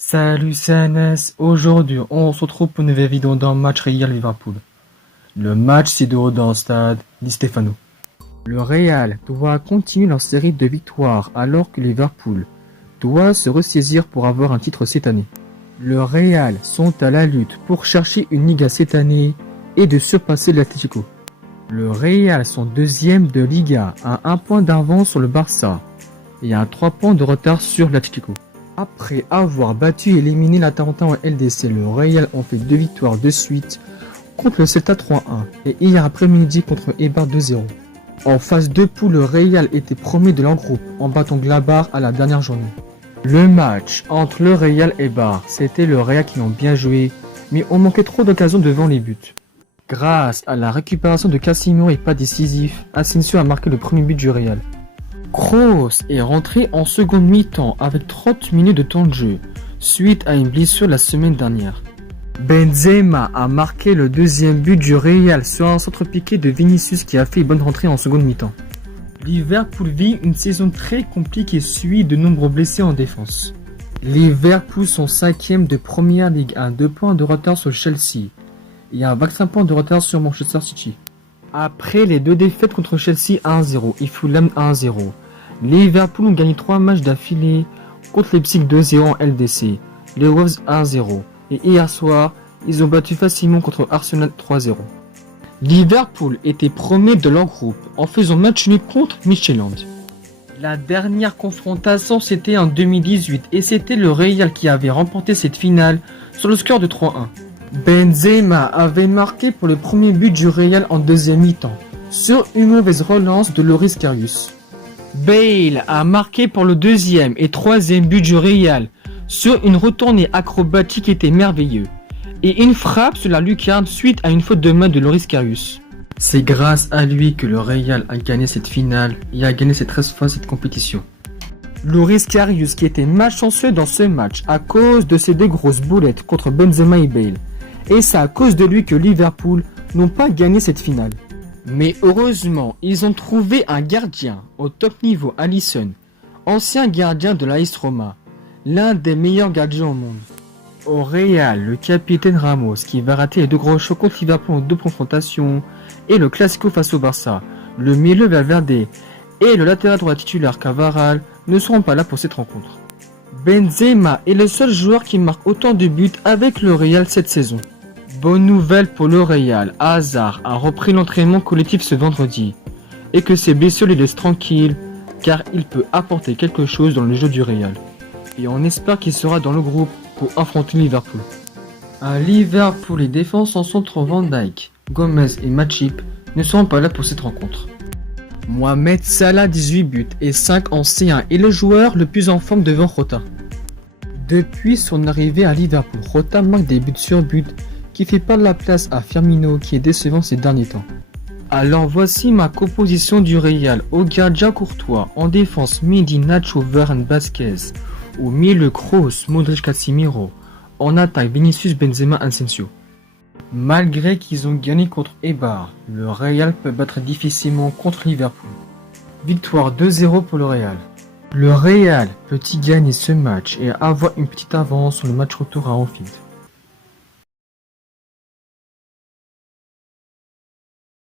Salut CNS, aujourd'hui on se retrouve pour une nouvelle vidéo dans le match Real Liverpool. Le match s'est déroulé dans le stade Di Stefano. Le Real doit continuer leur série de victoires alors que Liverpool doit se ressaisir pour avoir un titre cette année. Le Real sont à la lutte pour chercher une Liga cette année et de surpasser l'Atlético. Le Real sont deuxième de Liga à 1 point d'avance sur le Barça et à 3 points de retard sur l'Atlético. Après avoir battu et éliminé l'Atalanta en LDC, le Real ont fait 2 victoires de suite contre le Celta 3-1 et hier après-midi contre Eibar 2-0. En phase de poule, le Real était premier de leur groupe en battant Gladbach à la dernière journée. Le match entre le Real et Eibar, c'était le Real qui ont bien joué, mais ont manqué trop d'occasions devant les buts. Grâce à la récupération de Casemiro et pas décisif, Asensio a marqué le premier but du Real. Kroos est rentré en seconde mi-temps avec 30 minutes de temps de jeu, suite à une blessure la semaine dernière. Benzema a marqué le deuxième but du Real sur un centre piqué de Vinicius qui a fait une bonne rentrée en seconde mi-temps. Liverpool vit une saison très compliquée suite de nombreux blessés en défense. Liverpool sont 5e de Première Ligue à 2 points de retard sur Chelsea et à 25 points de retard sur Manchester City. Après les 2 défaites contre Chelsea 1-0 et Fulham 1-0, Liverpool ont gagné 3 matchs d'affilée contre Leipzig 2-0 en LDC, les Wolves 1-0 et hier soir, ils ont battu facilement contre Arsenal 3-0. Liverpool était premier de leur groupe en faisant match nul contre Midtjylland. La dernière confrontation c'était en 2018 et c'était le Real qui avait remporté cette finale sur le score de 3-1. Benzema avait marqué pour le premier but du Real en deuxième mi-temps, sur une mauvaise relance de Loris Karius. Bale a marqué pour le deuxième et troisième but du Real, sur une retournée acrobatique qui était merveilleux, et une frappe sur la lucarne suite à une faute de main de Loris Karius. C'est grâce à lui que le Real a gagné cette finale et a gagné ces 13 fois cette compétition. Loris Karius qui était malchanceux dans ce match à cause de ses 2 grosses boulettes contre Benzema et Bale. Et c'est à cause de lui que Liverpool n'ont pas gagné cette finale. Mais heureusement, ils ont trouvé un gardien au top niveau, Alisson, ancien gardien de l'AS Roma, l'un des meilleurs gardiens au monde. Au Real, le capitaine Ramos qui va rater les 2 gros chocs contre Liverpool en 2 confrontations et le Classico face au Barça, le milieu Valverde et le latéral droit titulaire Cavaral ne seront pas là pour cette rencontre. Benzema est le seul joueur qui marque autant de buts avec le Real cette saison. Bonne nouvelle pour le Real, Hazard a repris l'entraînement collectif ce vendredi et que ses blessures les laissent tranquilles car il peut apporter quelque chose dans le jeu du Real. Et on espère qu'il sera dans le groupe pour affronter Liverpool. À Liverpool, les défenses en centre Van Dijk, Gomez et Matip ne seront pas là pour cette rencontre. Mohamed Salah 18 buts et 5 en C1 est le joueur le plus en forme devant Jota. Depuis son arrivée à Liverpool, Jota marque des buts sur buts qui fait pas de la place à Firmino qui est décevant ces derniers temps. Alors voici ma composition du Real. Au gardien Courtois, en défense Mendy, Nacho, Varane, Vasquez, au milieu Kroos, Modric, Casemiro, en attaque Vinicius, Benzema, Asensio. Malgré qu'ils ont gagné contre Eibar, le Real peut battre difficilement contre Liverpool. Victoire 2-0 pour le Real. Le Real peut-y gagner ce match et avoir une petite avance sur le match retour à Anfield.